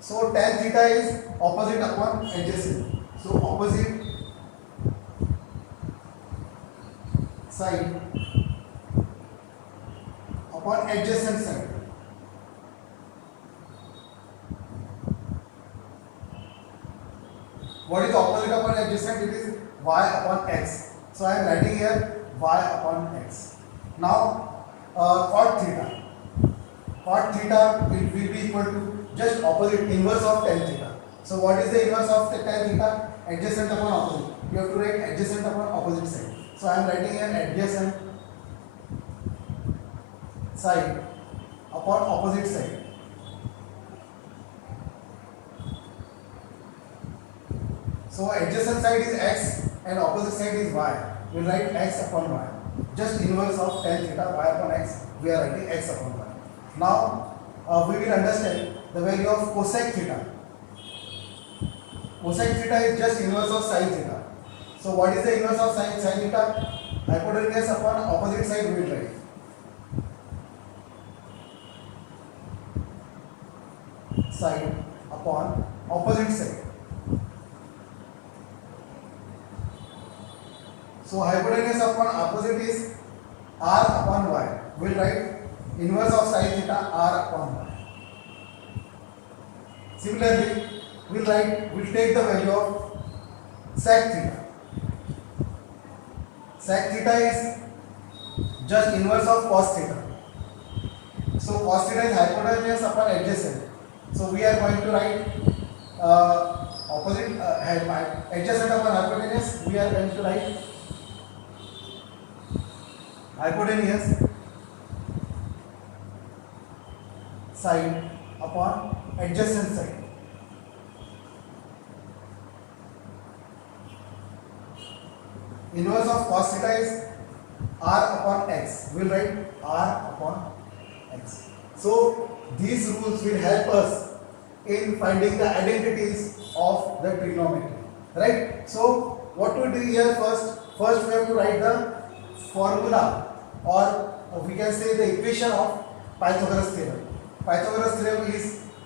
So tan theta is opposite upon adjacent. So opposite side upon adjacent side. What is opposite upon adjacent? It is y upon x. So I am writing here y upon x. Now cot theta. Cot theta will be equal to just opposite inverse of tan theta. So what is the inverse of tan theta? Adjacent upon opposite. You have to write adjacent upon opposite side. So I am writing here adjacent side upon opposite side. So adjacent side is x and opposite side is y. We will write x upon y. Just inverse of tan theta, y upon x. We are writing x upon y. Now we will understand the value of cosec theta. Cosec theta is just inverse of sin theta. So what is the inverse of sin theta? Hypotenuse upon opposite side we will write. Side upon opposite side. So hypotenuse upon opposite is r upon y. We will write inverse of sin theta r upon y. Similarly, we'll take the value of sec theta. Sec theta is just inverse of cos theta. So cos theta is hypotenuse upon adjacent. So we are going to write opposite adjacent upon hypotenuse. We are going to write hypotenuse side upon adjacent side. Inverse of cos theta is r upon x. We will write r upon x. So these rules will help us in finding the identities of the trigonometry. Right? So what we do here first? First we have to write the formula, or we can say the equation of Pythagoras theorem. Pythagoras theorem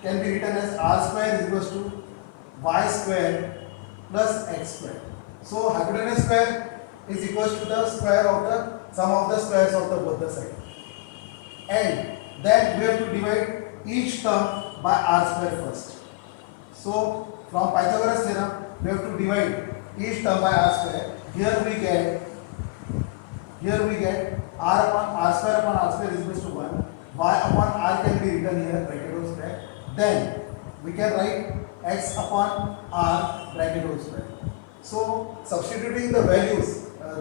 can be written as r square is equals to y square plus x square. So hypotenuse square is equals to the square of the sum of the squares of the both the sides. And then we have to divide each term by r square first. So from Pythagoras theorem we have to divide each term by r square. Here we get r upon r square is equals to 1. Y upon r can be written here bracket whole square. Then we can write x upon r bracket whole square. So substituting the values,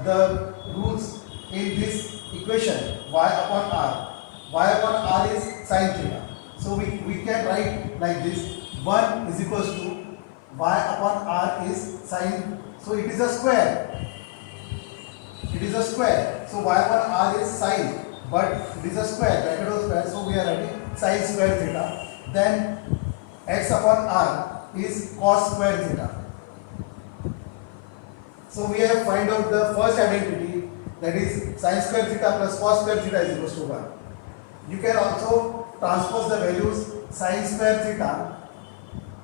the rules in this equation y upon r is sin theta. So we can write like this: 1 is equals to y upon r is sin. So it is a square. So y upon r is sin, but it is a square, bracket whole square. So we are writing sin square theta. Then x upon r is cos square theta. So we have find out the first identity, that is sin square theta plus cos square theta is equals to 1. You can also transpose the values sin square theta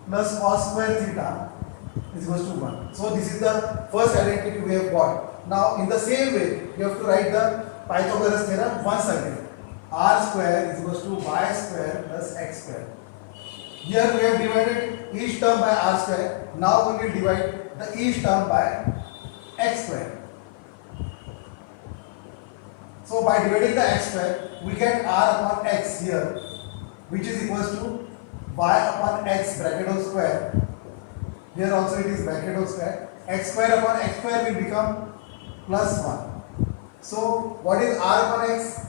plus cos square theta is equals to 1. So this is the first identity we have got. Now in the same way, you have to write the Pythagoras theorem once again. R square is equals to y square plus x square. Here we have divided each term by r square. Now we will divide the each term by x square. So by dividing the x square, we get r upon x here, which is equals to y upon x bracket whole square. Here also it is bracket whole square. X square upon x square will become plus 1. So what is r upon x?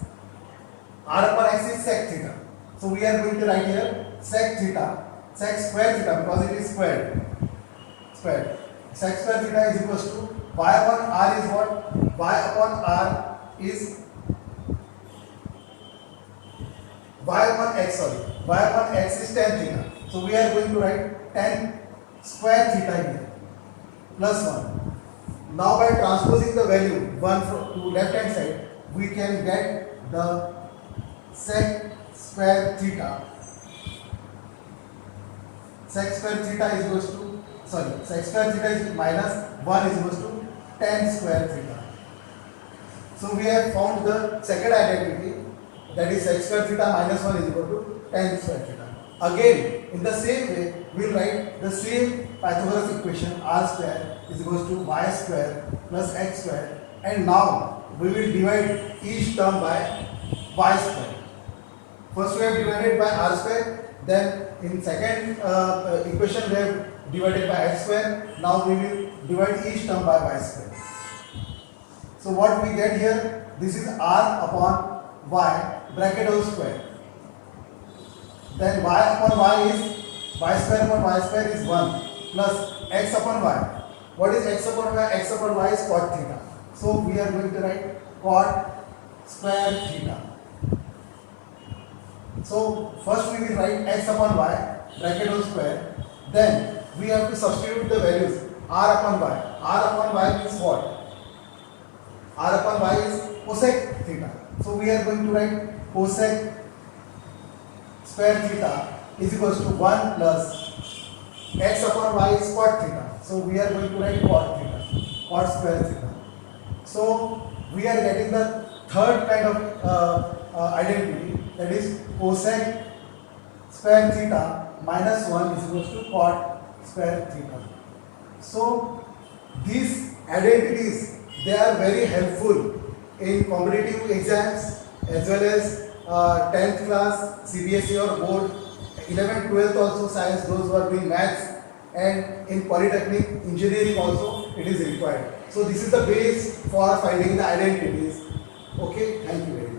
R upon x is sec theta. So we are going to write here sec theta, sec square theta, because it is squared. Sec square theta is equals to y upon r is what? Y upon r is y upon x is tan theta. So we are going to write tan square theta here plus 1. Now by transposing the value 1 to left hand side, we can get the sec square theta sec square theta is equals to, sorry, sec square theta is minus 1 is equals to tan square theta. So we have found the second identity, that is sec square theta minus 1 is equal to tan square theta. Again, in the same way, we will write the same Pythagoras equation, r square is equals to y square plus x square, and now we will divide each term by y square. First we have divided by r square, then in second equation we have divided by x square. Now we will divide each term by y square. So what we get here, this is r upon y bracket whole square. Then y upon y is, y square upon y square is 1 plus x upon y. What is x upon y? X upon y is cot theta. So we are going to write cot square theta. So first we will write x upon y bracket whole square. Then we have to substitute the values r upon y. R upon y means what? R upon y is cosec theta. So we are going to write cosec square theta is equals to 1 plus x upon y is cot theta. So we are going to write cot theta, cot square theta. So we are getting the third kind of identity, that is cosec square theta minus 1 is equals to cot square theta. So these identities, they are very helpful in competitive exams as well as 10th class, CBSE or board, 11th, 12th also science, those who are doing maths, and in polytechnic engineering also it is required. So this is the base for finding the identities. Okay, thank you very much.